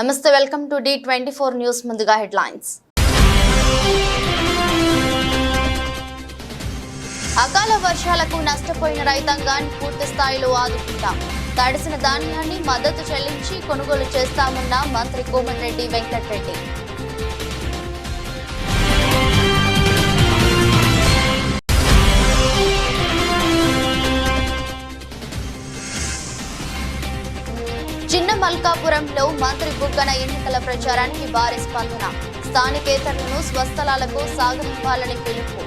నమస్తే, welcome to D24 news. ముందుగా headlines. అకాల వర్షాలకు నష్టపోయిన రైతాంగాన్ని పూర్తి స్థాయిలో ఆదుకుంటాం. తడిసిన ధాన్యాన్ని మద్దతు చెల్లించి కొనుగోలు చేస్తామన్న మంత్రి కోమటిరెడ్డి వెంకటరెడ్డి. చిన్న మల్కాపురంలో మంత్రి బుగ్గన ఎన్నికల ప్రచారానికి భారీ స్పందన. స్థానికేతరులను స్వస్థలాలకు సాగనివ్వాలని పిలుపు.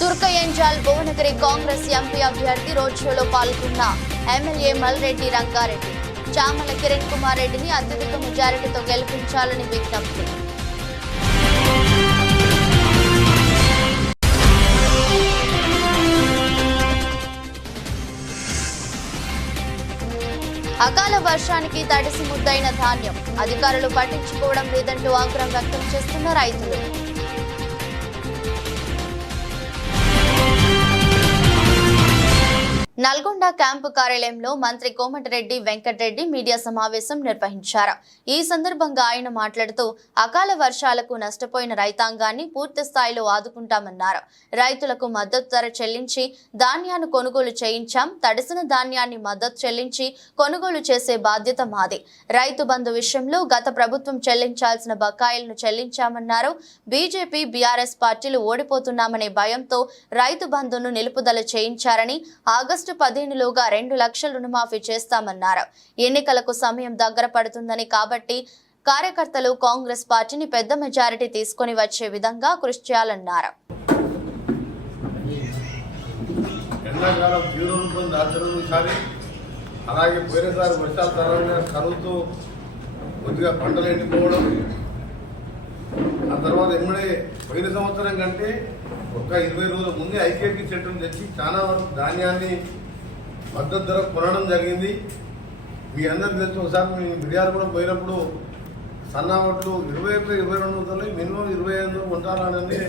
తుర్కయంజాల్ భువనగిరి కాంగ్రెస్ ఎంపీ అభ్యర్థి రోడ్ షోలో పాల్గొన్న ఎమ్మెల్యే మల్రెడ్డి రంగారెడ్డి. చామల కిరణ్ కుమార్ రెడ్డిని అత్యధిక మెజారిటీతో గెలిపించాలని విజ్ఞప్తి. అకాల వర్షానికి తడిసి ముద్దైన ధాన్యం అధికారులు పట్టించుకోవడం లేదంటూ ఆగ్రహం వ్యక్తం చేస్తున్న రైతులు. నల్గొండ క్యాంపు కార్యాలయంలో మంత్రి కోమటిరెడ్డి వెంకటరెడ్డి మీడియా సమావేశం నిర్వహించారు. ఈ సందర్భంగా ఆయన మాట్లాడుతూ అకాల వర్షాలకు నష్టపోయిన రైతాంగాన్ని పూర్తి స్థాయిలో ఆదుకుంటామన్నారు. రైతులకు మద్దతు ధర చెల్లించి ధాన్యాన్ని కొనుగోలు చేయించాం. తడిసిన ధాన్యాన్ని మద్దతు చెల్లించి కొనుగోలు చేసే బాధ్యత మాది. రైతు బంధు విషయంలో గత ప్రభుత్వం చెల్లించాల్సిన బకాయిలను చెల్లించామన్నారు. బీజేపీ, బీఆర్ఎస్ పార్టీలు ఓడిపోతున్నామనే భయంతో రైతు బంధును నిలుపుదల చేయించారని, ఆగస్టు 15లోగా 2 లక్షల రుణమాఫీ చేస్తామన్నారు. ఎన్నికలకు సమయం దగ్గర పడుతుందని కాబట్టి కార్యకర్తలు కాంగ్రెస్ పార్టీని పెద్ద మెజారిటీ తీసుకొని వచ్చే విధంగా కృషి చేయాలన్నారు. అలాగే పోయినసారి వర్షాల తర్వాత కరువుతో కొద్దిగా పంటలు ఎండిపోవడం, ఆ తర్వాత ఎమ్మడే పోయిన సంవత్సరం కంటే ఒక 20 రోజుల ముందే ఐకేపీ చెట్టును తెచ్చి చాలా వరకు ధాన్యాన్ని మద్దతు ధర కొనడం జరిగింది. మీ అందరికి తెచ్చి ఒకసారి మీ బిర్యానీ కూడా పోయినప్పుడు సన్నావట్లు 21-22 వందలు, మినిమం 25 కొంటారని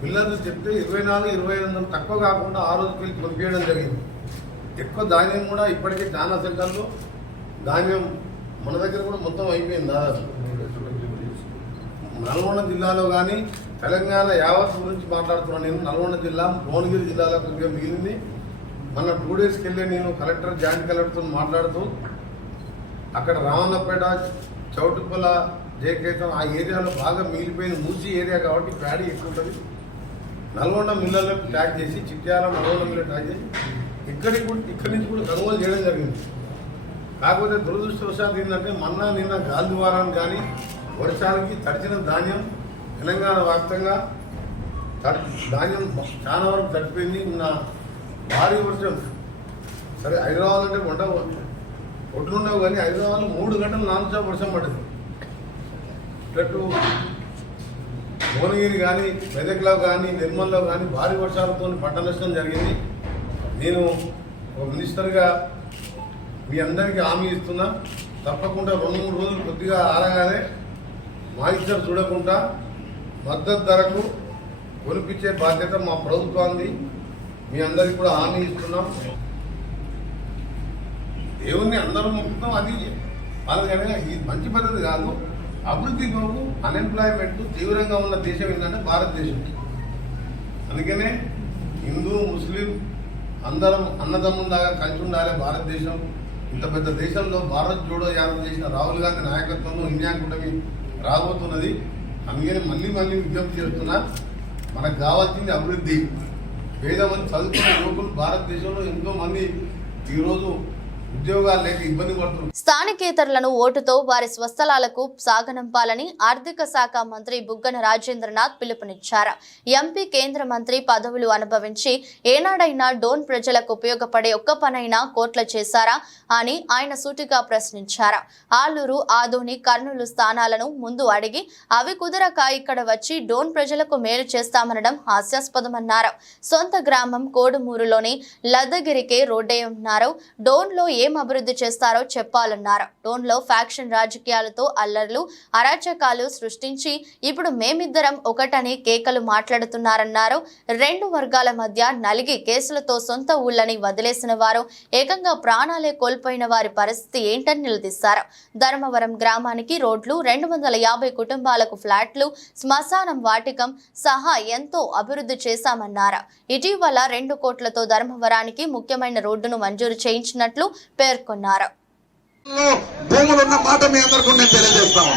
పిల్లలు చెప్తే 24-25 తక్కువ కాకుండా ఆ రోజుకి వెళ్ళి కొనిపించడం జరిగింది. ఎక్కువ ధాన్యం కూడా ఇప్పటికే చాలా సెంటర్లో ధాన్యం మన దగ్గర కూడా మొత్తం అయిపోయింది. దాదాపు నల్గొండ జిల్లాలో కానీ తెలంగాణ యావత్ గురించి మాట్లాడుతున్నాను నేను. నల్గొండ జిల్లా, భువనగిరి జిల్లాలో కొద్దిగా మిగిలింది. మన 2 డేస్కి వెళ్ళి నేను కలెక్టర్, జాయింట్ కలెక్టర్తో మాట్లాడుతూ అక్కడ రావణపేట, చౌటుప్పల, జయకేతం ఆ ఏరియాలో బాగా మిగిలిపోయిన మూసి ఏరియా కాబట్టి ప్యాడీ ఎక్కువ ఉంటుంది. నల్గొండ మిల్లర్లో ట్యాక్ చేసి, చిట్యాల నల్గొండ మిల్లర్ ట్యాక్ చేసి ఇక్కడి నుంచి కూడా కొనుగోలు చేయడం జరిగింది. కాకపోతే దురదృష్టవశాలు ఏంటంటే నిన్న గాలి ద్వారాన్ని కానీ వర్షానికి తడిచిన ధాన్యం తెలంగాణ వ్యాప్తంగా ధాన్యం చాలా వరకు తడిపోయింది. ఉన్న భారీ వర్షం సరే హైదరాబాద్ అంటే ఒడ్లున్నావు కానీ హైదరాబాద్లో 3 గంటలు నాన్ వర్షం పడ్డది. ఇటు భువనగిరి కానీ, మెదక్లో కానీ, నిర్మల్లో కానీ భారీ వర్షాలతో పంట నష్టం జరిగింది. నేను ఒక మినిస్టర్గా మీ అందరికీ హామీ ఇస్తున్నా, తప్పకుండా 2-3 రోజులు కొద్దిగా ఆరగానే మాయిశ్చర్ చూడకుండా మద్దతు ధరకు కొనిపించే బాధ్యత మా ప్రభుత్వాన్ని మీ అందరికీ కూడా హామీ ఇస్తున్నాం. దేవుణ్ణి అందరూ మొక్కుతాం, అది వాళ్ళకనే ఇది మంచి పద్ధతి కాదు. అభివృద్ధి కొరకు అన్ఎంప్లాయ్మెంట్ తీవ్రంగా ఉన్న దేశం ఏంటంటే భారతదేశం. అందుకనే హిందూ, ముస్లిం అందరం అన్నదమ్ములాగా కలిసి ఉండాలి. భారతదేశం ఇంత పెద్ద దేశంలో భారత్ జోడో యాత్ర చేసిన రాహుల్ గాంధీ నాయకత్వంలో ఇండియా కూటమి రాబోతున్నది. అందుకని మళ్ళీ విజ్ఞప్తి చేస్తున్నా, మనకు కావాల్సింది అభివృద్ధి. పేదమంది చదువుకున్న యువకులు భారతదేశంలో ఎంతో మంది ఈరోజు ఉద్యోగాలు లేక ఇబ్బంది పడుతున్నారు. స్థానికేతరులను ఓటుతో వారి స్వస్థలాలకు సాగనంపాలని ఆర్థిక శాఖ మంత్రి బుగ్గన రాజేంద్రనాథ్ పిలుపునిచ్చారు. ఎంపీ, కేంద్ర మంత్రి పదవులు అనుభవించి ఏనాడైనా డోన్ ప్రజలకు ఉపయోగపడే ఒక్క పనైనా కోట్ల చేశారా అని ఆయన సూటిగా ప్రశ్నించారు. ఆలూరు, ఆదోని, కర్నూలు స్థానాలను ముందు అడిగి అవి కుదరక ఇక్కడ వచ్చి డోన్ ప్రజలకు మేలు చేస్తామనడం హాస్యాస్పదమన్నారు. సొంత గ్రామం కోడుమూరులోని లద్దగిరికే రోడ్డే ఉన్నారు. డోన్లో ఏ ఏం అభివృద్ధి చేస్తారో చెప్పాలన్నారు. టోన్లో ఫ్యాక్షన్ రాజకీయాలతో అల్లర్లు అరాచకాలు సృష్టించి ఇప్పుడు మేమిద్దరం ఒకటని కేకలు మాట్లాడుతున్నారన్నారు. రెండు వర్గాల మధ్య నలిగి కేసులతో సొంత ఊళ్ళని వదిలేసిన వారు ఏకంగా ప్రాణాలే కోల్పోయిన వారి పరిస్థితి ఏంటని నిలదీశారు. ధర్మవరం గ్రామానికి రోడ్లు, 250 కుటుంబాలకు ఫ్లాట్లు, శ్మశానం వాటికం సహా ఎంతో అభివృద్ధి చేశామన్నారు. ఇటీవల 2 కోట్లతో ధర్మవరానికి ముఖ్యమైన రోడ్డును మంజూరు చేయించినట్లు పేర్కొన్నారు. భూములున్న మాట మీ అందరికీ నేను తెలియజేస్తాను.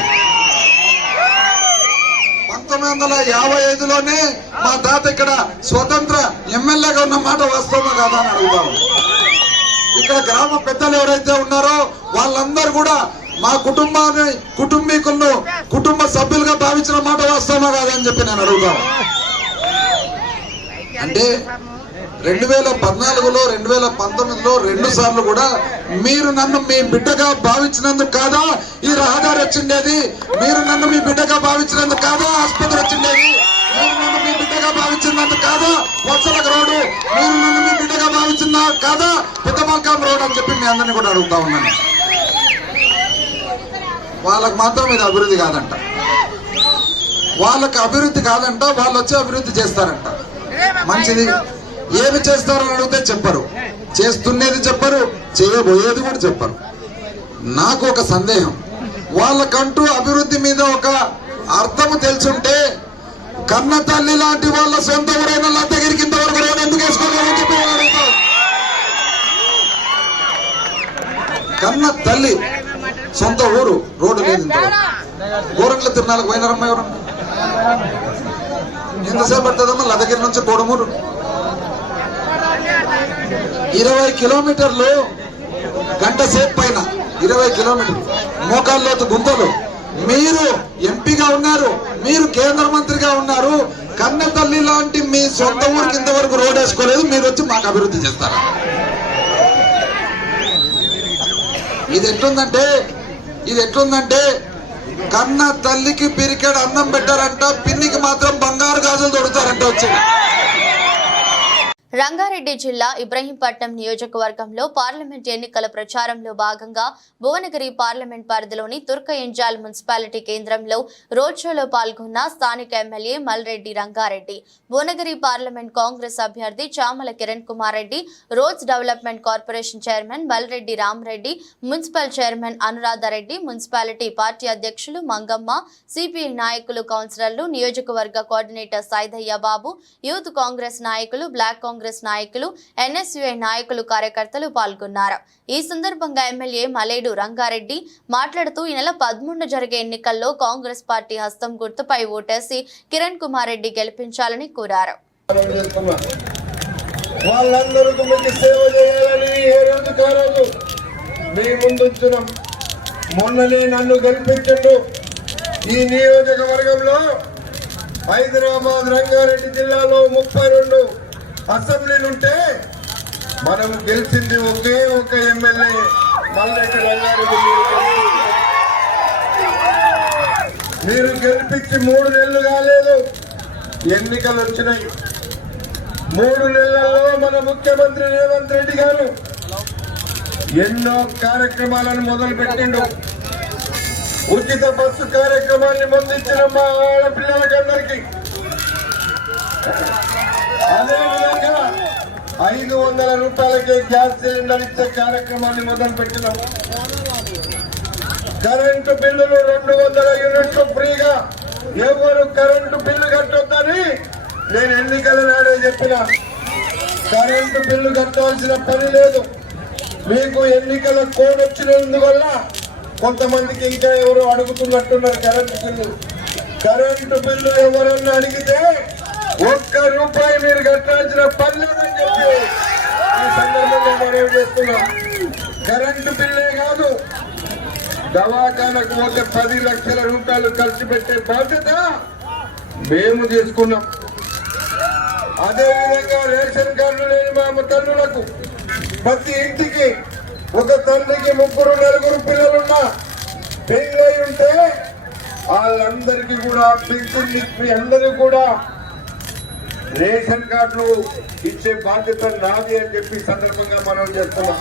1955లోనే మా తాత ఇక్కడ స్వతంత్ర ఎమ్మెల్యేగా ఉన్న మాట వాస్తవమా కాదా అని అడుగుతాము. ఇక్కడ గ్రామ పెద్దలు ఎవరైతే ఉన్నారో వాళ్ళందరూ కూడా మా కుటుంబీకులను కుటుంబ సభ్యులుగా భావించిన మాట వాస్తవమా కాదా అని చెప్పి నేను అడుగుతాను. అంటే 2014లో 2019లో 2 సార్లు కూడా మీరు నన్ను మీ బిడ్డగా భావించినందుకు కాదా ఈ రహదారి వచ్చిండేది, మీరు నన్ను మీ బిడ్డగా భావించినందుకు కాదా ఆసుపత్రి వచ్చిండేది, మీరు నన్ను మీ బిడ్డగా భావించినందుకు కాదా వత్సలక రోడ్డు, మీరు నన్ను మీ బిడ్డగా భావించిన కాదా పెద్దమల్కాం రోడ్ అని చెప్పి మీ అందరినీ కూడా అడుగుతా ఉన్నాను. వాళ్ళకు మాత్రం ఇది అభివృద్ధి కాదంట, వాళ్ళకి అభివృద్ధి కాదంట, వాళ్ళు వచ్చి అభివృద్ధి చేస్తారంట. మంచిది, ఏమి చేస్తారని అడిగితే చెప్పరు, చేస్తున్నది చెప్పరు, చేయబోయేది కూడా చెప్పరు. నాకు ఒక సందేహం, వాళ్ళకంటూ అభివృద్ధి మీద ఒక అర్థము తెలుసుంటే కన్న తల్లి లాంటి వాళ్ళ సొంత ఊరైన లద్దగిరికి ఇంతవరకు రోడ్ ఎందుకు వేసుకోలేదని చెప్పి అడుగుతారు. కన్న తల్లి సొంత ఊరు రోడ్డు లేదు ఇంతవరకు. గోరంట్ల తిరునాళ్ళకు పోయినారమ్మ ఎవరు? ఎంతసేపు పడుతుందమ్మా లద్దగిరి నుంచి కోడమూరు? 20 కిలోమీటర్లు గంట సేపు పైన, 20 కిలోమీటర్లు మోకాల్లోతు గుంతలు. మీరు ఎంపీగా ఉన్నారు, మీరు కేంద్ర మంత్రిగా ఉన్నారు, కన్న తల్లి లాంటి మీ సొంత ఊరికి ఇంతవరకు రోడ్ వేసుకోలేదు, మీరు వచ్చి మాకు అభివృద్ధి చేస్తారా? ఇది ఎట్లుందంటే కన్న తల్లికి పిరికెడు అన్నం పెట్టారంట, పిన్నికి మాత్రం బంగారు గాజులు తొడుతారంట. వచ్చింది రంగారెడ్డి జిల్లా ఇబ్రహీంపట్నం నియోజకవర్గంలో పార్లమెంట్ ఎన్నికల ప్రచారంలో భాగంగా భువనగిరి పార్లమెంట్ పరిధిలోని తుర్కయంజాల్ మున్సిపాలిటీ కేంద్రంలో రోడ్ షోలో పాల్గొన్న స్థానిక MLA Malreddy Rangareddy, Bhuvanagiri parliament Congress అభ్యర్థి Chamala Kiran Kumar Reddy, roads development corporation chairman Malreddy Ramareddy, municipal chairman Anuradhareddy, municipality party అధ్యక్షులు మంగమ్మ, సిపిఐ నాయకులు, కౌన్సిలర్లు, నియోజకవర్గ coordinator Saidaiah Babu, youth Congress నాయకులు, బ్లాక్ కాంగ్రెస్ నాయకులు, ఎన్ఎస్యుఐ నాయకులు, కార్యకర్తలు పాల్గొన్నారు. ఈ సందర్భంగా ఎమ్మెల్యే మలేడు రంగారెడ్డి మాట్లాడుతూ ఈ నెల 13 జరిగే ఎన్నికల్లో కాంగ్రెస్ పార్టీ హస్తం గుర్తుపై ఓటేసి కిరణ్ కుమార్ రెడ్డి గెలిపించాలని కోరారు. మొన్ననే నన్ను గెలిపించండు. ఈ నియోజకవర్గంలో హైదరాబాద్ రంగారెడ్డి జిల్లాలో 32 అసెంబ్లీలుంటే మనం గెలిచింది ఒకే ఒక ఎమ్మెల్యే మల్రెడ్డి రంగారెడ్డి. మీరు గెలిపించి 3 నెలలు కాలేదు, ఎన్నికలు వచ్చినాయి. 3 నెలల్లో మన ముఖ్యమంత్రి రేవంత్ రెడ్డి గారు ఎన్నో కార్యక్రమాలను మొదలు పెట్టిండు. ఉచిత బస్సు కార్యక్రమాన్ని మొదలిచ్చిన మా ఆడపిల్లలకందరికీ, అదేవిధంగా 500 రూపాయలకే గ్యాస్ సిలిండర్ ఇచ్చే కార్యక్రమాన్ని మొదలు పెట్టినాం. కరెంటు బిల్లులు 200 యూనిట్లు ఫ్రీగా, ఎవరు కరెంటు బిల్లు కట్టొద్దని నేను ఎన్నికల నాడే చెప్పిన. కరెంటు బిల్లు కట్టాల్సిన పని లేదు. మీకు ఎన్నికల కోడ్ వచ్చినందువల్ల కొంతమందికి ఇంకా ఎవరు అడుగుతున్నట్టున్నారు కరెంటు బిల్లు ఎవరన్నా అడిగితే 1 రూపాయి మీరు కట్టాల్సిన పని లేదని చెప్పి ఈ సందర్భంగా మనవి చేస్తున్నాం. కరెంటు బిల్లే కాదు, దవాఖానకు పోతే 10 లక్షల రూపాయలు ఖర్చు పెట్టే బాధ్యత మేము తీసుకున్నాం. అదేవిధంగా రేషన్ కార్డు లేని మా తల్లులకు ప్రతి ఇంటికి ఒక తండ్రికి 3, 4 పిల్లలున్నా పెళ్ళై ఉంటే వాళ్ళందరికీ కూడా పెన్షన్ ఇప్పి అందరూ కూడా రేషన్ కార్డులు ఇచ్చే బాధ్యత నాది అని చెప్పి సందర్భంగా మనం చేస్తున్నాం.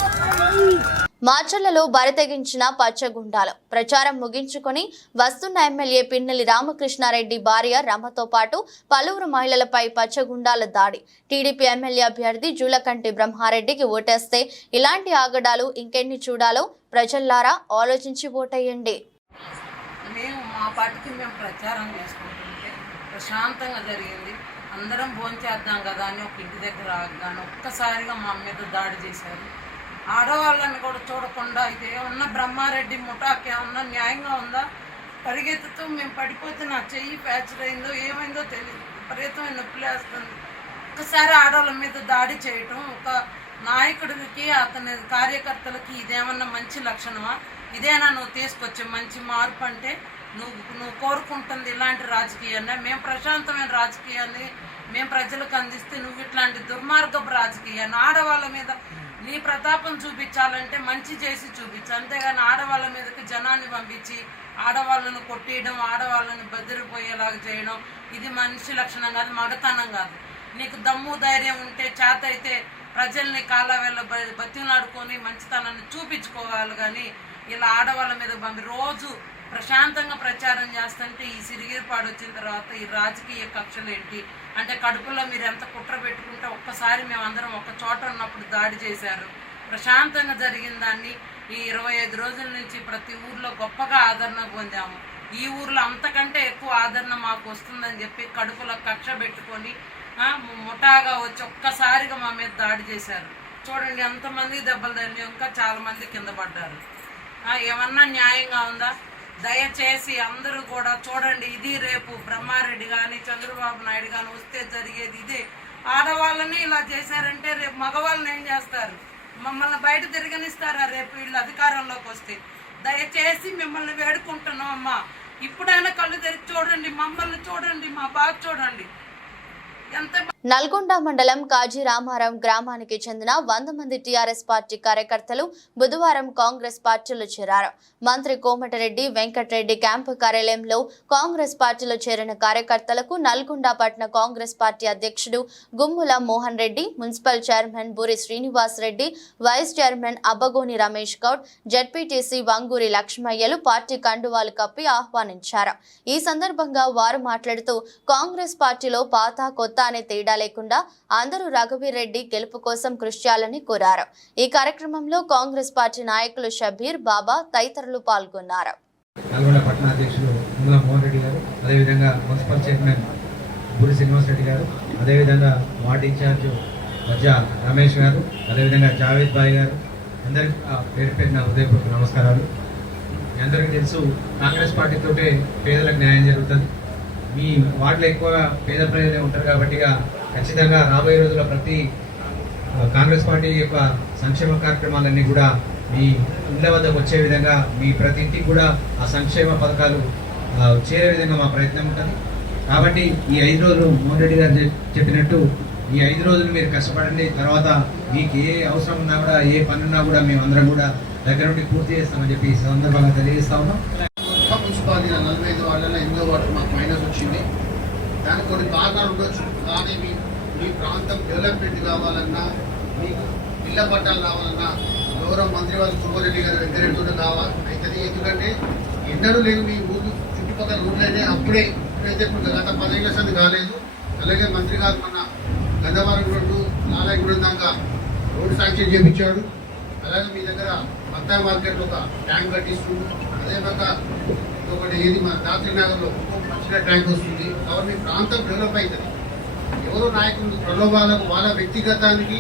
మార్చర్లలో బరితెగించిన పచ్చగుండాలు ప్రచారం ముగించుకొని వస్తున్న ఎమ్మెల్యే పిన్నెల్లి రామకృష్ణారెడ్డి భార్య రమతో పాటు పలువురు మహిళలపై పచ్చగుండాల దాడి. టీడీపీ ఎమ్మెల్యే అభ్యర్థి జూలకంటి బ్రహ్మారెడ్డికి ఓటేస్తే ఇలాంటి ఆగడాలు ఇంకెన్ని చూడాలో ప్రజల్లారా ఆలోచించి ఓటేయండి. మేము మా పార్టీకి మేము ప్రచారం చేసుకుంటుంటే ప్రశాంతంగా జరిగింది. అందరం భోంచేద్దాం కదా అని ఒక ఇంటి దగ్గర ఆగాను. ఒక్కసారిగా మా మీద దాడి చేశారు. ఆడవాళ్ళని కూడా చూడకుండా ఇది ఏమన్నా బ్రహ్మారెడ్డి ముఠాకి ఏమన్నా న్యాయంగా ఉందా? పరిగెత్తుతూ మేము పడిపోతే నా చెయ్యి ఫ్రాక్చర్ అయిందో ఏమైందో తెలియదు. విపరీతమైన నొప్పులు వేస్తుంది. ఒక్కసారి ఆడవాళ్ళ మీద దాడి చేయటం ఒక నాయకుడికి అతని కార్యకర్తలకి ఇదేమన్నా మంచి లక్షణమా? ఇదేనా నువ్వు తీసుకొచ్చే మంచి మార్పు అంటే? నువ్వు కోరుకుంటుంది ఇలాంటి రాజకీయాన్ని? మేము ప్రశాంతమైన రాజకీయాన్ని మేము ప్రజలకు అందిస్తే నువ్వు ఇట్లాంటి దుర్మార్గపు రాజకీయాన్ని ఆడవాళ్ళ మీద నీ ప్రతాపం చూపించాలంటే మంచి చేసి చూపించు, అంతేగాని ఆడవాళ్ళ మీదకి జనాన్ని పంపించి ఆడవాళ్ళను కొట్టేయడం, ఆడవాళ్ళని బెదిరిపోయేలాగా చేయడం ఇది మనిషి లక్షణం కాదు, మగతనం కాదు. నీకు దమ్ము ధైర్యం ఉంటే చేత అయితే ప్రజల్ని కాళ్ళవేళ్ళ బతిలాడుకొని మంచితనాన్ని చూపించుకోవాలి. కానీ ఇలా ఆడవాళ్ళ మీద పంపి రోజు ప్రశాంతంగా ప్రచారం చేస్తుంటే ఈ సిరిగిరిపాడు వచ్చిన తర్వాత ఈ రాజకీయ కక్షలు ఏంటి అంటే కడుపులో మీరు ఎంత కుట్ర పెట్టుకుంటే ఒక్కసారి మేమందరం ఒక చోట ఉన్నప్పుడు దాడి చేశారు. ప్రశాంతంగా జరిగిన దాన్ని ఈ 25 రోజుల నుంచి ప్రతి ఊర్లో గొప్పగా ఆదరణ పొందాము. ఈ ఊర్లో అంతకంటే ఎక్కువ ఆదరణ మాకు వస్తుందని చెప్పి కడుపులో కక్ష పెట్టుకొని ముఠాగా వచ్చి ఒక్కసారిగా మా మీద దాడి చేశారు. చూడండి ఎంతమంది దెబ్బలు తగిలి ఇంకా చాలా మంది కింద పడ్డారు. ఏమన్నా న్యాయంగా ఉందా? దయచేసి అందరూ కూడా చూడండి. ఇది రేపు బ్రహ్మారెడ్డి కానీ చంద్రబాబు నాయుడు కానీ వస్తే జరిగేది ఇదే. ఆడవాళ్ళని ఇలా చేశారంటే రేపు మగవాళ్ళని ఏం చేస్తారు? మమ్మల్ని బయట తిరగనిస్తారా రేపు వీళ్ళు అధికారంలోకి వస్తే? దయచేసి మిమ్మల్ని వేడుకుంటున్నాం అమ్మా, ఇప్పుడైనా కళ్ళు తెరిచి చూడండి, మమ్మల్ని చూడండి, మా బాధ చూడండి. నల్గొండ మండలం కాజీ రామారం గ్రామానికి చెందిన 100 మంది టీఆర్ఎస్ పార్టీ కార్యకర్తలు బుధవారం కాంగ్రెస్ పార్టీలో చేరారు. మంత్రి కోమటిరెడ్డి వెంకటరెడ్డి క్యాంపు కార్యాలయంలో కాంగ్రెస్ పార్టీలో చేరిన కార్యకర్తలకు నల్గొండ పట్టణ కాంగ్రెస్ పార్టీ అధ్యక్షుడు Gummula Mohan Reddy, municipal chairman Boori Srinivas Reddy, vice chairman Abbagoni Ramesh Goud, ZPTC Vanguri లక్ష్మయ్యలు పార్టీ కండువాలు కప్పి ఆహ్వానించారు. ఈ సందర్భంగా వారు మాట్లాడుతూ కాంగ్రెస్ పార్టీలో పాత కొత్త అనే తేడా లేకుండా అందరూ రఘువీర్ రెడ్డి గెలుపు కోసం కృషి చేయాలని కోరారు. ఈ కార్యక్రమంలో కాంగ్రెస్ పార్టీ నాయకులు షబీర్, బాబా తదితరులు పాల్గొన్నారు. నల్గొండ పట్టణ అధ్యక్షులు గుమ్ముల మోహన్ రెడ్డి గారు, అదేవిధంగా మున్సిపల్ చైర్మన్ బూరి శ్రీనివాస్ రెడ్డి గారు, అదేవిధంగా వార్డు ఇన్ఛార్జ్ మధ్య రమేష్ గారు, అదేవిధంగా జావేద్ బాయ్ గారు, అందరికీ పేరు పేరున హృదయపూర్వక నమస్కారాలు. మీ అందరికీ తెలుసు కాంగ్రెస్ పార్టీతోటే పేదలకు న్యాయం జరుగుతుంది. మీ వార్డులో ఎక్కువ పేద ప్రజలే ఉంటారు కాబట్టి ఖచ్చితంగా రాబోయే రోజుల్లో ప్రతి కాంగ్రెస్ పార్టీ యొక్క సంక్షేమ కార్యక్రమాలన్నీ కూడా మీ ఇళ్ల వద్దకు వచ్చే విధంగా మీ ప్రతి ఇంటికి కూడా ఆ సంక్షేమ పథకాలు చేరే విధంగా మా ప్రయత్నం ఉంటుంది. కాబట్టి ఈ 5 రోజులు మోహన్ రెడ్డి గారు చెప్పినట్టు ఈ 5 రోజులు మీరు కష్టపడండి. తర్వాత మీకు ఏ అవసరం ఉన్నా కూడా ఏ పనున్నా కూడా మేమందరం కూడా దగ్గర నుండి పూర్తి చేస్తామని చెప్పి ఈ సందర్భంగా తెలియజేస్తా ఉన్నాం. మున్సిపాలిటీ 45 వార్డులలో 8వ వార్డు మాకు మైనస్ వచ్చింది. దానికి కొన్ని కారణాలు ఉండొచ్చు. కానీ మీ ప్రాంతం డెవలప్మెంట్ కావాలన్నా, మీకు ఇళ్ల పట్టాలు కావాలన్నా గౌరవ మంత్రి వారు సుబ్బారెడ్డి గారు వెంకరెడ్డి కావాలి అవుతుంది. ఎందుకంటే ఎన్నడూ లేదు మీ ఊరు చుట్టుపక్కల ఊళ్ళైతే అప్పుడే ఇప్పుడైతే ఇప్పుడు గత 10 ఏళ్ళ సంది కాలేదు. అలాగే మంత్రి గారు మన గన్నవరం రోడ్డు, నారాయణగూడెం దాకా రోడ్డు శాంక్షన్ చేయించాడు. అలాగే మీ దగ్గర బత్తాయి మార్కెట్లో ఒక ట్యాంక్ కట్టిస్తుంది. అదేవిధంగా ఒకటి ఏది మన రాత్రి నగర్లో మంచిగా ట్యాంక్ వస్తుంది. కాబట్టి మీ ప్రాంతం డెవలప్ అవుతుంది. ఎవరో నాయకులు ప్రలోభాలకు వాళ్ళ వ్యక్తిగతానికి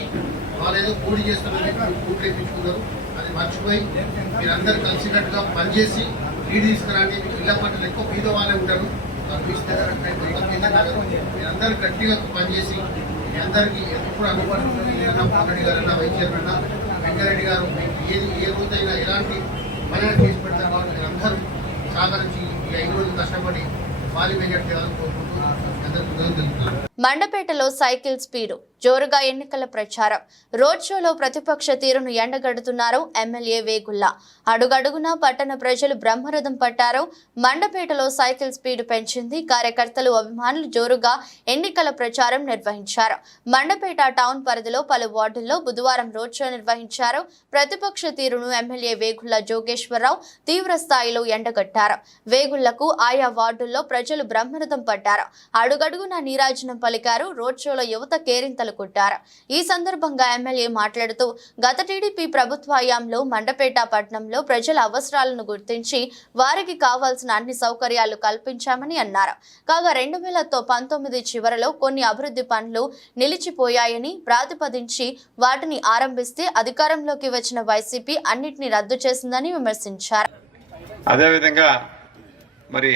వాళ్ళు ఏదో పోటీ చేస్తారని కూట్లు ఎప్పించుకున్నారు. అది మర్చిపోయి మీరందరూ కలిసికట్టుగా పనిచేసి లీడ్ తీసుకురండి. మీకు ఇళ్ల పట్టలు ఎక్కువ బీద వాళ్ళే ఉంటారు. మీరందరూ గట్టిగా పనిచేసి మీ అందరికీ ఎప్పుడు అందుబాటులో రెడ్డి గారన్నా, వైస్ చైర్మన్ వెంకరెడ్డి గారు ఏ రోజైనా ఎలాంటి పని చేసి పెడతారు. కాబట్టి మీరందరూ సహకరించి ఈ 5 రోజులు కష్టపడి భారీ మెజార్టీ కోరుకుంటూ తెలుపుతున్నాను. మండపేటలో సైకిల్ స్పీడ్ జోరుగా ఎన్నికల ప్రచారం. రోడ్ షోలో ప్రతిపక్ష తీరును ఎండగడుతున్నారు ఎమ్మెల్యే వేగుల్లా. అడుగడుగునా పట్టణ ప్రజలు బ్రహ్మరథం పట్టారు. మండపేటలో సైకిల్ స్పీడ్ పెంచింది. కార్యకర్తలు, అభిమానులు జోరుగా ఎన్నికల ప్రచారం నిర్వహించారు. మండపేట టౌన్ పరిధిలో పలు వార్డుల్లో బుధవారం రోడ్ షో నిర్వహించారు. ప్రతిపక్ష తీరును ఎమ్మెల్యే వేగుల్లా జోగేశ్వరరావు తీవ్ర స్థాయిలో ఎండగట్టారు. వేగుళ్లకు ఆయా వార్డుల్లో ప్రజలు బ్రహ్మరథం పట్టారు. అడుగడుగునా నీరాజనం పలికారు. రోడ్ షోలో యువత కేరింతలు కొట్టారు. ఈ సందర్భంగా ఎమ్మెల్యే మాట్లాడుతూ గత టీడీపీ ప్రభుత్వ హయాంలో మండపేట పట్టణంలో ప్రజల అవసరాలను గుర్తించి వారికి కావాల్సిన అన్ని సౌకర్యాలు కల్పించామని అన్నారు. కాగా 2019 చివరలో కొన్ని అభివృద్ధి పనులు నిలిచిపోయాయని ప్రాతిపదించి వాటిని ఆరంభిస్తే అధికారంలోకి వచ్చిన వైసీపీ అన్నిటినీ రద్దు చేసిందని విమర్శించారు. అదేవిధంగా మరి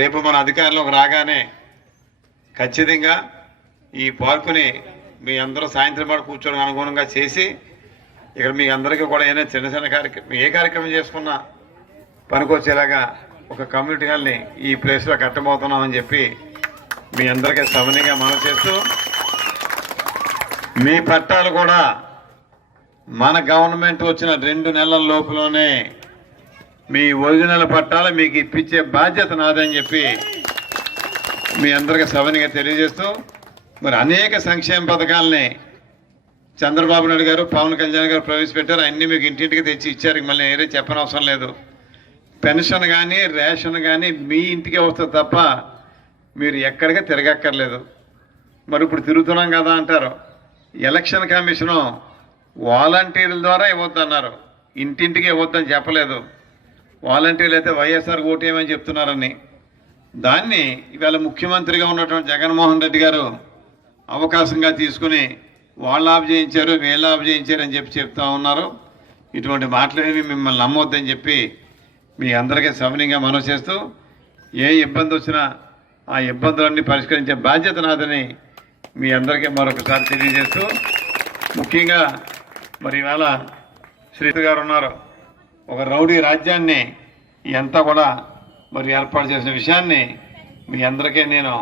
రేపు మన అధికారంలోకి రాగానే ఖచ్చితంగా ఈ పార్కుని మీ అందరూ సాయంత్రం పాటు కూర్చోడానికి అనుగుణంగా చేసి ఇక్కడ మీ అందరికీ కూడా ఏదైనా చిన్న చిన్న కార్యక్రమం ఏ కార్యక్రమం చేసుకున్నా పనికొచ్చేలాగా ఒక కమ్యూనిటీ హాల్ని ఈ ప్లేస్లో కట్టబోతున్నామని చెప్పి మీ అందరికీ సవనీగా మనం చేస్తూ మీ పట్టాలు కూడా మన గవర్నమెంట్ వచ్చిన 2 నెలల లోపులోనే మీ ఒరిజినల్ పట్టాలు మీకు ఇప్పించే బాధ్యత నాదని చెప్పి మీ అందరికీ సవనీగా తెలియజేస్తూ మరి అనేక సంక్షేమ పథకాలని చంద్రబాబు నాయుడు గారు, పవన్ కళ్యాణ్ గారు ప్రవేశపెట్టారు. అన్నీ మీకు ఇంటింటికి తెచ్చి ఇచ్చారు. మళ్ళీ ఏరే చెప్పనవసరం లేదు. పెన్షన్ కానీ రేషన్ కానీ మీ ఇంటికే వస్తుంది తప్ప మీరు ఎక్కడికి తిరగక్కర్లేదు. మరి ఇప్పుడు తిరుగుతున్నాం కదా అంటారు. ఎలక్షన్ కమిషను వాలంటీర్ల ద్వారా ఇవ్వద్దన్నారు. ఇంటింటికి ఇవ్వద్దని చెప్పలేదు. వాలంటీర్లు అయితే వైఎస్ఆర్ ఓటేయమని చెప్తున్నారని దాన్ని ఇవాళ ముఖ్యమంత్రిగా ఉన్నటువంటి జగన్మోహన్ రెడ్డి గారు అవకాశంగా తీసుకుని వాళ్ళు ఆఫ్ చేయించారు, వీళ్ళు ఆఫ్ చేయించారు అని చెప్పి చెప్తా ఉన్నారు. ఇటువంటి మాటలేవి మిమ్మల్ని నమ్మొద్దని చెప్పి మీ అందరికీ సవనీయంగా మనవి చేస్తూ ఏ ఇబ్బంది వచ్చినా ఆ ఇబ్బందులన్నీ పరిష్కరించే బాధ్యత నాదని మీ అందరికీ మరొకసారి తెలియజేస్తూ ముఖ్యంగా మరి ఇవాళ శ్రీధర్ గారు ఉన్నారు. ఒక రౌడీ రాజ్యాన్ని అంతా కూడా మరి ఏర్పాటు చేసిన విషయాన్ని మీ అందరికీ నేను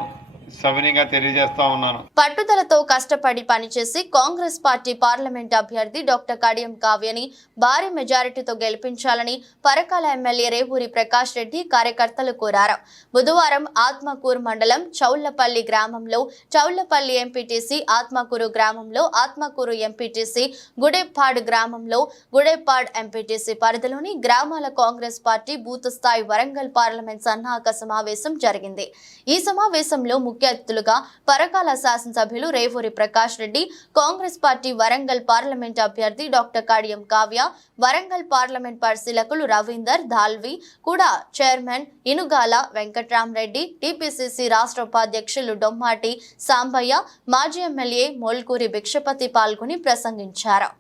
సవినీయంగా తెలియజేస్తా ఉన్నాను. పట్టుదలతో కష్టపడి పనిచేసి కాంగ్రెస్ పార్టీ పార్లమెంట్ అభ్యర్థి డాక్టర్ కడియం కావ్యని భారీ మెజారిటీతో గెలిపించాలని పరకాల ఎమ్మెల్యే రేవూరి ప్రకాష్ రెడ్డి కార్యకర్తలు కోరారు. బుధవారం ఆత్మకూరు మండలం చౌళ్లపల్లి గ్రామంలో చౌళ్లపల్లి ఎంపీటీసీ, ఆత్మకూరు గ్రామంలో ఆత్మకూరు ఎంపీటీసీ, గుడెప్పాడ్ గ్రామంలో గుడెప్పాడ్ ఎంపీటీసీ పరిధిలోని గ్రామాల కాంగ్రెస్ పార్టీ బూత్ స్థాయి వరంగల్ పార్లమెంట్ సన్నాహక సమావేశం జరిగింది. ఈ సమావేశంలో ముఖ్య అతిథులుగా పరకాల శాసనసభ్యులు రేవూరి ప్రకాష్ రెడ్డి, కాంగ్రెస్ పార్టీ వరంగల్ పార్లమెంట్ అభ్యర్థి డాక్టర్ కడియం కావ్య, వరంగల్ పార్లమెంట్ పరిశీలకులు రవీందర్ ధాల్వి, కూడా చైర్మన్ ఇనుగాల వెంకట్రామరెడ్డి, టీపీసీసీ రాష్ట్ర ఉపాధ్యక్షులు డొమ్మాటి సాంబయ్య, మాజీ ఎమ్మెల్యే మోల్కూరి భిక్షపతి పాల్గొని ప్రసంగించారు.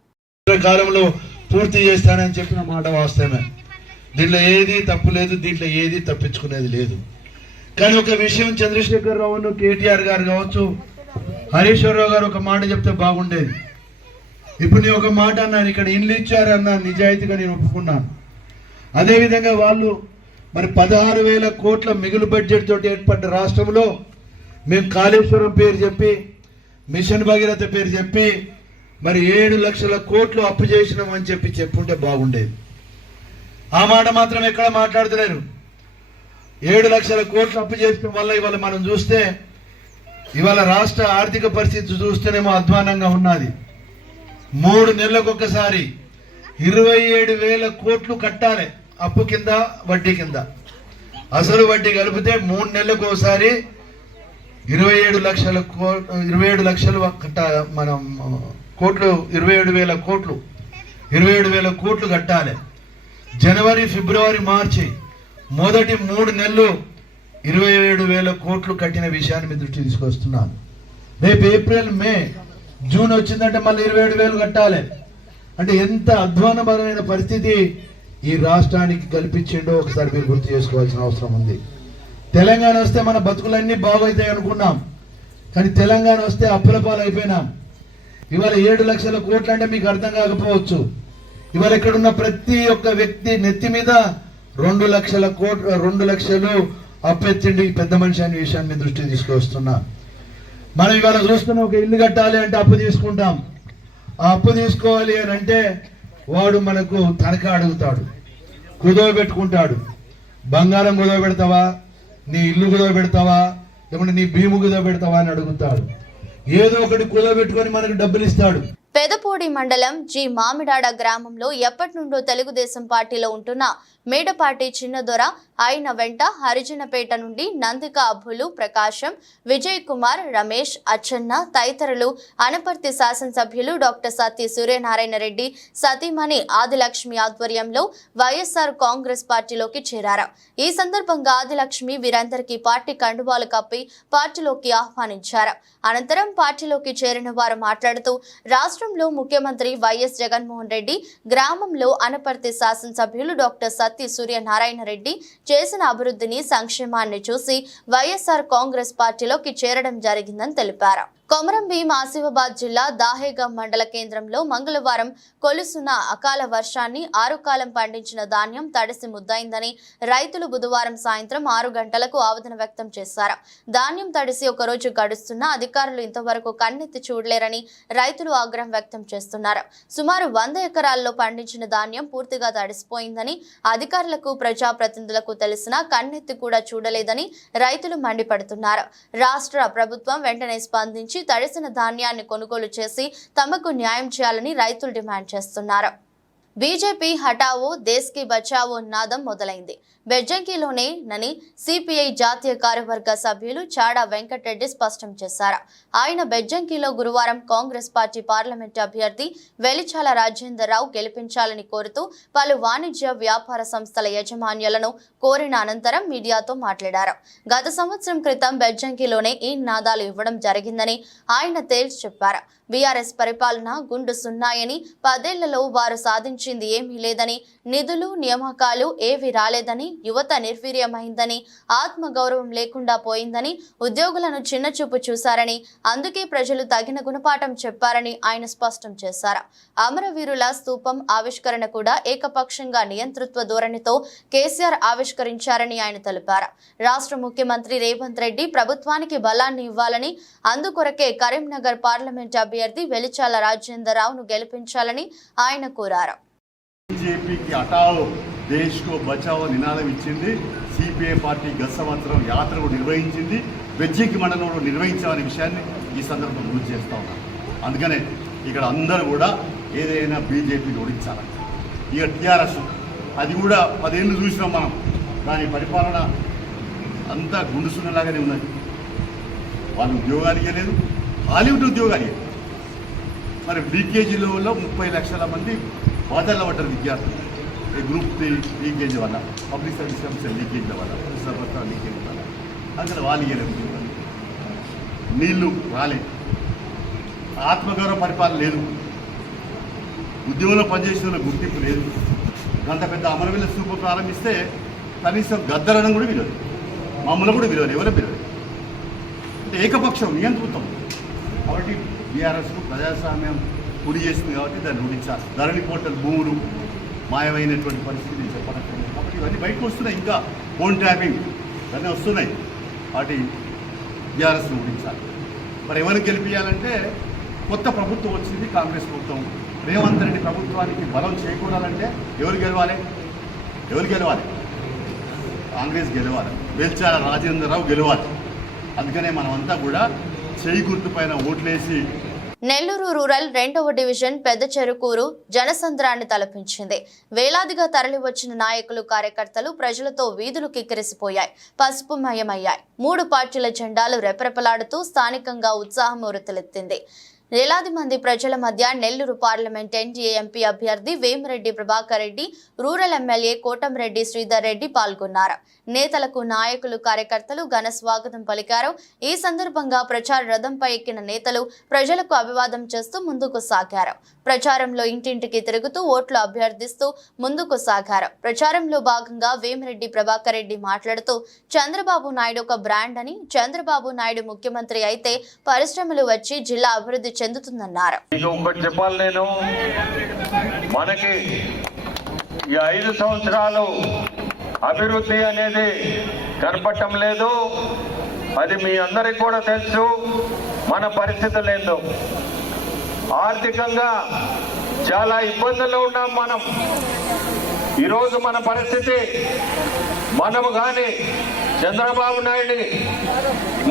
కాలంలో పూర్తి చేస్తానని చెప్పిన మాట వాస్తవమే. దీంట్లో ఏది తప్పు లేదు, దీంట్లో ఏది తప్పించుకునేది లేదు. కానీ ఒక విషయం చంద్రశేఖరరావును, కేటీఆర్ గారు కావచ్చు, హరీశ్వరరావు గారు ఒక మాట చెప్తే బాగుండేది. ఇప్పుడు నేను ఒక మాట అన్నాను, ఇక్కడ ఇండ్లు ఇచ్చారన్న నిజాయితీగా నేను ఒప్పుకున్నాను. అదేవిధంగా వాళ్ళు మరి 16,000 కోట్ల మిగులు బడ్జెట్ తోటి ఏర్పడ్డ రాష్ట్రంలో మేము కాళేశ్వరం పేరు చెప్పి, మిషన్ భగీరథ పేరు చెప్పి మరి 7 లక్షల కోట్లు అప్పు చేసినామని చెప్పి చెప్పుంటే బాగుండేది. ఆ మాట మాత్రం ఎక్కడ మాట్లాడతలేరు. 7 లక్షల కోట్లు అప్పు చేయడం వల్ల ఇవాళ మనం చూస్తే ఇవాళ రాష్ట్ర ఆర్థిక పరిస్థితి చూస్తేనేమో అధ్వానంగా ఉన్నది. 3 నెలలకు ఒకసారి 27,000 కోట్లు కట్టాలి అప్పు కింద, వడ్డీ కింద. అసలు వడ్డీ కలిపితే 3 నెలలకు ఒకసారి 27 లక్షలు మనం కోట్లు 27,000 కోట్లు 27,000 కోట్లు కట్టాలి. జనవరి, ఫిబ్రవరి, మార్చి మొదటి 3 నెలలు 27,000 కోట్లు కట్టిన విషయాన్ని మీ దృష్టి తీసుకొస్తున్నాను. రేపు ఏప్రిల్, మే, జూన్ వచ్చిందంటే మళ్ళీ 27,000 కట్టాలి. అంటే ఎంత అధ్వానపరమైన పరిస్థితి ఈ రాష్ట్రానికి కల్పించిండో ఒకసారి మీరు గుర్తు చేసుకోవాల్సిన అవసరం ఉంది. తెలంగాణ వస్తే మన బతుకులన్నీ బాగవుతాయి అనుకున్నాం, కానీ తెలంగాణ వస్తే అప్పుల పాలు అయిపోయినాం. ఇవాళ 7 లక్షల కోట్లు అంటే మీకు అర్థం కాకపోవచ్చు. ఇవాళ ఇక్కడున్న ప్రతి ఒక్క వ్యక్తి నెత్తి మీద 2 లక్షలు అప్పెత్తిండి పెద్ద మనిషి అనే విషయాన్ని దృష్టి తీసుకొస్తున్నా. మనం ఇవాళ చూస్తున్న ఒక ఇల్లు కట్టాలి అంటే అప్పు తీసుకుంటాం. ఆ అప్పు తీసుకోవాలి అని అంటే వాడు మనకు తనఖా అడుగుతాడు, కుదవ పెట్టుకుంటాడు. బంగారం కుదవ పెడతావా, నీ ఇల్లు కుదవ పెడతావా, లేకుంటే నీ భీము కుదవ పెడతావా అని అడుగుతాడు. ఏదో ఒకటి కుదవ పెట్టుకొని మనకు డబ్బులు ఇస్తాడు. పెదపూడి మండలం జి మామిడాడ గ్రామంలో ఎప్పటి నుండో తెలుగుదేశం పార్టీలో ఉంటున్న మేడపాటి చిన్నదొర ఆయన వెంట హరిజనపేట నుండి నందిక అబ్బులు ప్రకాశం, విజయ్ కుమార్, రమేష్, అచ్చన్న తదితరులు అనపర్తి శాసనసభ్యులు డాక్టర్ సత్తి సూర్యనారాయణ రెడ్డి సతీమణి ఆదిలక్ష్మి ఆధ్వర్యంలో వైఎస్ఆర్ కాంగ్రెస్ పార్టీలోకి చేరారు. ఈ సందర్భంగా ఆదిలక్ష్మి వీరందరికీ పార్టీ కండువాలు కప్పి పార్టీలోకి ఆహ్వానించారు. అనంతరం పార్టీలోకి చేరిన వారు మాట్లాడుతూ రాష్ట్రంలో ముఖ్యమంత్రి వైఎస్ జగన్మోహన్ రెడ్డి గ్రామంలో అనపర్తి శాసనసభ్యులు డాక్టర్ సత్తి సూర్యనారాయణ రెడ్డి చేసిన అభివృద్ధిని సంక్షేమాన్ని చూసి వైఎస్ఆర్ కాంగ్రెస్ పార్టీలోకి చేరడం జరిగిందని తెలిపారు. కొమరంభీం ఆసిఫాబాద్ జిల్లా దాహేగం మండల కేంద్రంలో మంగళవారం కొలుసున్న అకాల వర్షాన్ని 6 కాలం పండించిన ధాన్యం తడిసి ముద్దయిందని రైతులు బుధవారం సాయంత్రం 6 గంటలకు ఆవేదన వ్యక్తం చేశారు. ధాన్యం తడిసి ఒక రోజు గడుస్తున్నా అధికారులు ఇంతవరకు కన్నెత్తి చూడలేరని రైతులు ఆగ్రహం వ్యక్తం చేస్తున్నారు. సుమారు 100 ఎకరాల్లో పండించిన ధాన్యం పూర్తిగా తడిసిపోయిందని అధికారులకు ప్రజాప్రతినిధులకు తెలిసినా కన్నెత్తి కూడా చూడలేదని రైతులు మండిపడుతున్నారు. రాష్ట్ర ప్రభుత్వం వెంటనే స్పందించి తడిసిన ధాన్యాన్ని కొనుగోలు చేసి తమకు న్యాయం చేయాలని రైతులు డిమాండ్ చేస్తున్నారు. బీజేపీ హటావో దేశ్ కి బచావో నాదం మొదలైంది. బెజ్జంకిలోనే నని సిపిఐ జాతీయ కార్యవర్గ సభ్యులు చాడా వెంకటరెడ్డి స్పష్టం చేశారు. ఆయన బెజ్జంకిలో గురువారం కాంగ్రెస్ పార్టీ పార్లమెంట్ అభ్యర్థి వెలిచాల రాజేందర్రావు గెలిపించాలని కోరుతూ పలు వాణిజ్య వ్యాపార సంస్థల యాజమాన్యాలను కోరిన అనంతరం మీడియాతో మాట్లాడారు. గత సంవత్సరం క్రితం బెజ్జంకిలోనే ఈ నాదాలు ఇవ్వడం జరిగిందని ఆయన తేల్చి చెప్పారు. బీఆర్ఎస్ పరిపాలన గుండు సున్నాయని, 10 ఏళ్లలో వారు సాధించింది ఏమీ లేదని, నిధులు నియామకాలు ఏవి రాలేదని, యువత నిర్వీర్యమైందని, ఆత్మగౌరవం లేకుండా పోయిందని, ఉద్యోగులను చిన్నచూపు చూశారని, అందుకే ప్రజలు తగిన గుణపాఠం చెప్పారని ఆయన స్పష్టం చేశారు. అమరవీరుల స్తూపం ఆవిష్కరణ కూడా ఏకపక్షంగా నియంతృత్వ ధోరణితో కేసీఆర్ ఆవిష్కరించారని ఆయన తెలిపారు. రాష్ట్ర ముఖ్యమంత్రి రేవంత్ రెడ్డి ప్రభుత్వానికి బలాన్ని ఇవ్వాలని, అందుకొరకే కరీంనగర్ పార్లమెంట్ అభ్యర్థి వెలిచాల రాజేందర్రావును గెలిపించాలని ఆయన కోరారు. బీజేపీకి హటావో దేశ్ కో బచావో నినాదం ఇచ్చింది. సిపిఐ పార్టీ గత సంవత్సరం యాత్ర నిర్వహించింది, బెజ్జంకి మండలంలో నిర్వహించామనే విషయాన్ని ఈ సందర్భంగా గుర్తు చేస్తూ ఉన్నాం. అందుకనే ఇక్కడ అందరూ కూడా ఏదైనా బీజేపీని ఓడించాలి. ఇక టీఆర్ఎస్ అది కూడా 10 ఏళ్ళు చూసినాం మనం, దాని పరిపాలన అంతా గుండుసున్నలాగానే ఉన్నది. వాళ్ళు ఉద్యోగాలు ఇవ్వలేదు, హాలీవుడ్ ఉద్యోగాలు ఇవ్వలేదు. మరి లీకేజీలో 30 లక్షల మంది బాధల్లో పడ్డారు విద్యార్థులు. గ్రూప్ 3 లీకేజ్ వల్ల, పబ్లిక్ సర్వీస్ కమిషన్ లీకేజ్ల వల్ల, లీకేజ్ వల్ల అక్కడ వాళ్ళు ఇవ్వలేదు ఉద్యోగాలు. నీళ్లు రాలే, ఆత్మగౌరవ పరిపాలన లేదు, ఉద్యోగంలో పనిచేసిన గుర్తింపు లేదు. అంత పెద్ద అమరవీరుల స్తూపం ప్రారంభిస్తే కనీసం గద్దరడం కూడా విలువదు, మమ్మల్ని కూడా విలువదు, ఎవరో విలువదు. అంటే ఏకపక్షం నియంత్రితం. కాబట్టి బీఆర్ఎస్కు ప్రజాస్వామ్యం గురి చేస్తుంది కాబట్టి దాన్ని రూఢించాలి. ధరణి పోర్టల్ భూములు మాయమైనటువంటి పరిస్థితి చెప్పనట్లేదు. కాబట్టి ఇవన్నీ బయటకు వస్తున్నాయి, ఇంకా ఫోన్ ట్యాపింగ్ ఇవన్నీ వస్తున్నాయి. వాటి బీఆర్ఎస్ రూఢించాలి. మరి ఎవరికి గెలిపించాలంటే కొత్త ప్రభుత్వం వచ్చింది, కాంగ్రెస్ ప్రభుత్వం. రేవంత్ రెడ్డి ప్రభుత్వానికి బలం చేకూరాలంటే ఎవరు గెలవాలి? కాంగ్రెస్ గెలవాలి, వెలిచాల రాజేందర్రావు గెలవాలి. అందుకనే మనమంతా కూడా చేయి గుర్తు పైన ఓట్లేసి. నెల్లూరు రూరల్ 2వ డివిజన్ పెద్ద చెరుకూరు జనసంద్రాన్ని తలపించింది. వేలాదిగా తరలివచ్చిన నాయకులు, కార్యకర్తలు ప్రజలతో వీధులు కిక్కిరిసిపోయాయి, పసుపుమయమయ్యాయి. 3 పార్టీల జెండాలు రెపరెపలాడుతూ స్థానికంగా ఉత్సాహం ఉరతలెత్తింది. వేలాది మంది ప్రజల మధ్య నెల్లూరు పార్లమెంట్ ఎన్డీఏ ఎంపీ అభ్యర్థి వేమిరెడ్డి ప్రభాకర్ రెడ్డి, రూరల్ ఎమ్మెల్యే కోటంరెడ్డి శ్రీధర్ రెడ్డి పాల్గొన్నారు. నేతలకు, నాయకులు, కార్యకర్తలు ఘన స్వాగతం పలికారు. ఈ సందర్భంగా ప్రచార రథంపై ఎక్కిన నేతలు ప్రజలకు అభివాదం చేస్తూ ముందుకు సాగారు. ప్రచారంలో ఇంటింటికి తిరుగుతూ ఓట్లు అభ్యర్థిస్తూ ముందుకు సాగారు. ప్రచారంలో భాగంగా వేమిరెడ్డి ప్రభాకర్ రెడ్డి మాట్లాడుతూ చంద్రబాబు నాయుడు ఒక బ్రాండ్ అని, చంద్రబాబు నాయుడు ముఖ్యమంత్రి అయితే పరిశ్రమలు వచ్చి జిల్లా అభివృద్ధి చెందుతుందన్నారు. చెప్పాలి, నేను మనకి ఈ 5 సంవత్సరాలు అభివృద్ధి అనేది కనపడటం లేదు. అది మీ అందరికి కూడా తెలుసు. మన పరిస్థితులు ఏందో, ఆర్థికంగా చాలా ఇబ్బందుల్లో ఉన్నాం మనం. ఈరోజు మన పరిస్థితి, మనము కానీ చంద్రబాబు నాయుడిని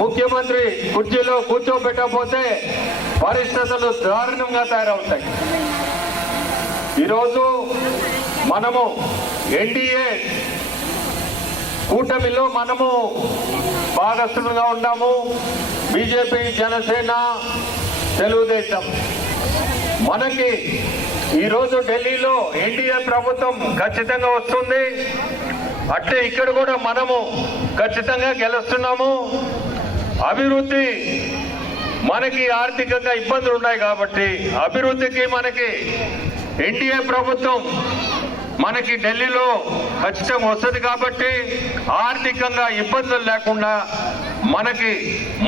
ముఖ్యమంత్రి కుర్చీలో కూర్చోబెట్టకపోతే పరిస్థితులు దారుణంగా తయారవుతాయి. ఈరోజు మనము ఎన్డీఏ కూటమిలో మనము భాగస్థులుగా ఉన్నాము. బీజేపీ, జనసేన, తెలుగుదేశం. మనకి ఈరోజు ఢిల్లీలో ఎన్డీఏ ప్రభుత్వం ఖచ్చితంగా వస్తుంది. అట్లే ఇక్కడ కూడా మనము ఖచ్చితంగా గెలుస్తున్నాము. అభివృద్ధి, మనకి ఆర్థికంగా ఇబ్బందులు ఉన్నాయి కాబట్టి అభివృద్ధికి మనకి ఎన్డీఏ ప్రభుత్వం మనకి ఢిల్లీలో ఖచ్చితంగా వస్తుంది కాబట్టి ఆర్థికంగా ఇబ్బందులు లేకుండా మనకి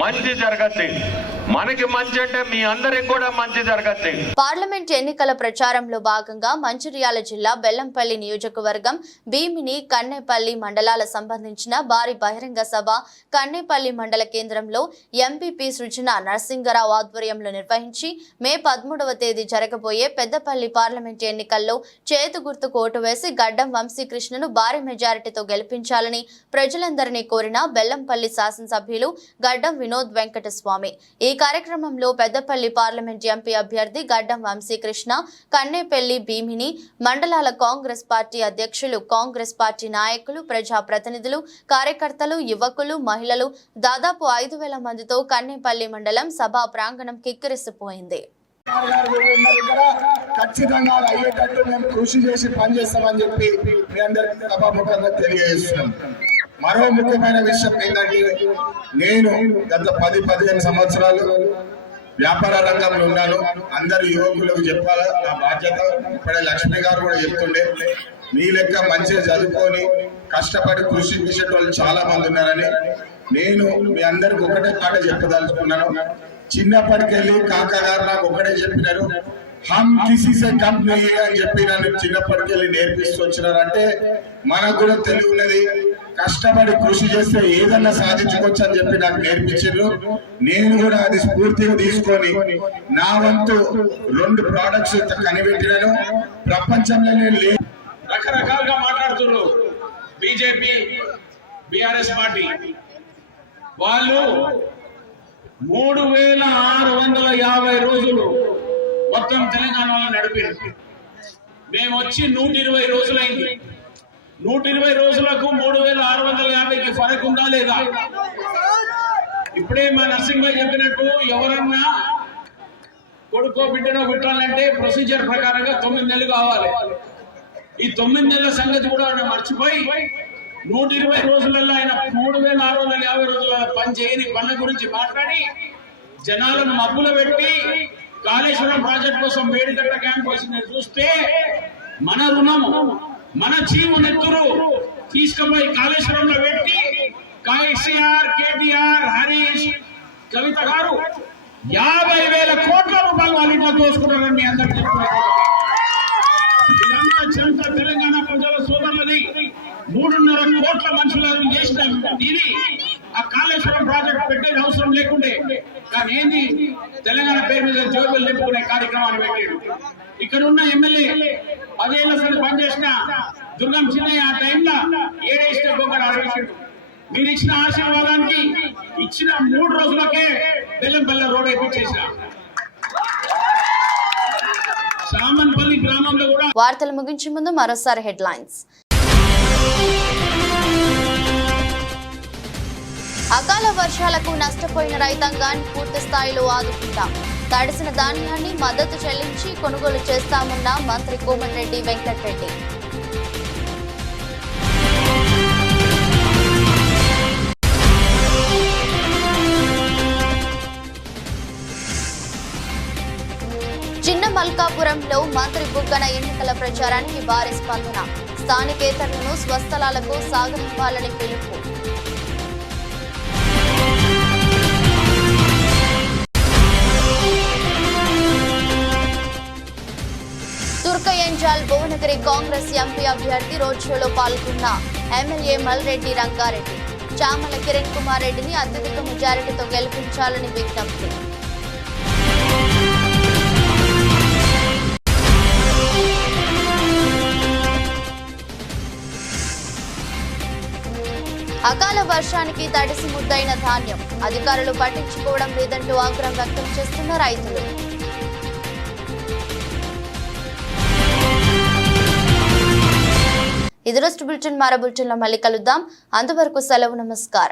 మంచి జరగద్ది. మనకి మంచి అంటే మీ అందరికి కూడా మంచి జరగద్ది. పార్లమెంట్ ఎన్నికల ప్రచారంలో భాగంగా మంచిర్యాల జిల్లా బెల్లంపల్లి నియోజకవర్గం భీమిని, కన్నేపల్లి మండలాల సంబంధించిన భారీ బహిరంగ సభ కన్నేపల్లి మండల కేంద్రంలో ఎంపీపీ సృజన నరసింగరావు ఆధ్వర్యంలో నిర్వహించి మే 13వ తేదీ జరగబోయే పెద్దపల్లి పార్లమెంట్ ఎన్నికల్లో చేతు గుర్తుకు ఓటు వేసి గడ్డం వంశీకృష్ణను భారీ మెజారిటీతో గెలిపించాలని ప్రజలందరినీ కోరిన బెల్లంపల్లి శాసనసభ్యులు గడ్డం వినోద్ వెంకటస్వామి. ఈ కార్యక్రమంలో పెద్దపల్లి పార్లమెంట్ ఎంపీ అభ్యర్థి గడ్డం వంశీకృష్ణ, కన్నేపల్లి, భీమిని మండలాల కాంగ్రెస్ పార్టీ అధ్యక్షులు, కాంగ్రెస్ పార్టీ నాయకులు, ప్రజాప్రతినిధులు, కార్యకర్తలు, యువకులు, మహిళలు దాదాపు 5,000 మందితో కన్నేపల్లి మండలం సభా ప్రాంగణం కిక్కిరిసిపోయింది. ఖచ్చితంగా అయ్యేటట్టు మేము కృషి చేసి పనిచేస్తామని చెప్పి మీ అందరికీ సభాముఖంగా తెలియజేస్తున్నాం. మరో ముఖ్యమైన విషయం ఏంటంటే, నేను గత 10-15 సంవత్సరాలు వ్యాపార రంగంలో ఉన్నాను. అందరు యువకులకు చెప్పాలా, నా బాధ్యత. ఇప్పుడే లక్ష్మి గారు కూడా చెప్తుండే, మీ లెక్క మంచిగా చదువుకొని కష్టపడి కృషి చేసే వాళ్ళు చాలా మంది ఉన్నారని. నేను మీ అందరికి ఒకటే మాట చెప్పదలుచుకున్నాను. చిన్నప్పటికెళ్ళి కాకా గారు నాకు ఒకటే చెప్పినారు, హమ్ కిసీ సే కమ్ నహీ అని చెప్పి నన్ను చిన్నప్పటికెళ్ళి నేర్పిస్తూ వచ్చినారంటే మనకు కూడా తెలివి ఉన్నది. కష్టపడి కృషి చేస్తే ఏదన్నా సాధించుకోవచ్చు అని చెప్పి నాకు నేర్పించారు. నేను కూడా అది స్ఫూర్తిగా తీసుకొని నా వంతు 2 ప్రోడక్ట్స్ కనిపెట్టినాను. ప్రపంచంలో నేను రకరకాలుగా మాట్లాడుతున్నారు. బీజేపీ, బీఆర్ఎస్ పార్టీ వాళ్ళు 3,650 రోజులు మొత్తం తెలంగాణలో నడిపారు. మేము వచ్చి 120 రోజులైంది. 120 రోజులకు 3,650కి ఫరక్ ఉందా లేదా? ఇప్పుడే మా నరసింహ చెప్పినట్టు ఎవరన్నా కొడుకో బిడ్డనో పెట్టాలంటే ప్రొసీజర్ ప్రకారంగా 9 నెలలు కావాలి. ఈ 9 నెలల సంగతి కూడా మర్చిపోయి 120 రోజులలో ఆయన 3,650 రోజుల పని చేయని పనుల గురించి మాట్లాడి జనాలను మబ్బులు పెట్టి కాళేశ్వరం ప్రాజెక్ట్ కోసం వేడిగడ్డ క్యాంప్ కోసం చూస్తే మన రుణము, మన చీము నెత్తురు తీసుకుపోయి కాళేశ్వరంలో పెట్టి కేసీఆర్, కేటీఆర్, హరీష్, కవిత గారు 50,000 కోట్ల రూపాయలు వాళ్ళ ఇంట్లో దోసుకుంటారని మీ అందరికీ చెప్తున్నారు. ఇదంతా చెంత తెలంగాణ ప్రజల సోదరులది. 3.5 కోట్ల మనుషులను చేసిన ఇది ఆ కాళేశ్వరం ప్రాజెక్ట్ పెట్టేది అవసరం లేకుండే, కానీ ఏంది తెలంగాణ పేరు మీద జోబులు నింపుకునే కార్యక్రమాన్ని పెట్టాడు. ఇక్కడ ఉన్న ఎమ్మెల్యే 10 ఏళ్ల సార్లు పనిచేసిన దుర్గం చిన్నయ్య ఆ టైంలో 7 ఇష్ట గొంగడు ఆడేసాడు. మీరు ఇచ్చిన ఆశీర్వాదానికి ఇచ్చిన 3 రోజులకే బెల్లంపల్లి రోడ్ వేయించేసిన సామన్పల్లి గ్రామంలో కూడా. వార్తలు ముగించే ముందు మరోసారి హెడ్లైన్స్. అకాల వర్షాలకు నష్టపోయిన రైతాంగాన్ని పూర్తి స్థాయిలో ఆదుకుంటాం. తడిసిన ధాన్యాన్ని మద్దతు చెల్లించి కొనుగోలు చేస్తామన్న మంత్రి కోమటిరెడ్డి వెంకటరెడ్డి. చిన్న మల్కాపురంలో మంత్రి బుగ్గన ఎన్నికల ప్రచారానికి భారీ స్పందన. స్థానికేతరులను స్వస్థలాలకు సాగనివ్వాలని పిలుపు. తుర్కయంజాల్ భువనగిరి మంగళగిరి కాంగ్రెస్ ఎంపీ అభ్యర్థి రోడ్ షోలో పాల్గొన్న ఎమ్మెల్యే మల్రెడ్డి రంగారెడ్డి చామల కిరణ్ కుమార్ రెడ్డిని అత్యధిక మెజారిటీతో గెలిపించాలని విజ్ఞప్తి. అకాల వర్షానికి తడిసి ముద్దైన ధాన్యం అధికారులు పట్టించుకోవడం లేదంటూ ఆగ్రహం వ్యక్తం చేస్తున్న రైతులు. ఇది రోజు బులెటిన్. మరో బులెటిన్లో మళ్ళీ కలుద్దాం. అంతవరకు సెలవు. నమస్కారం.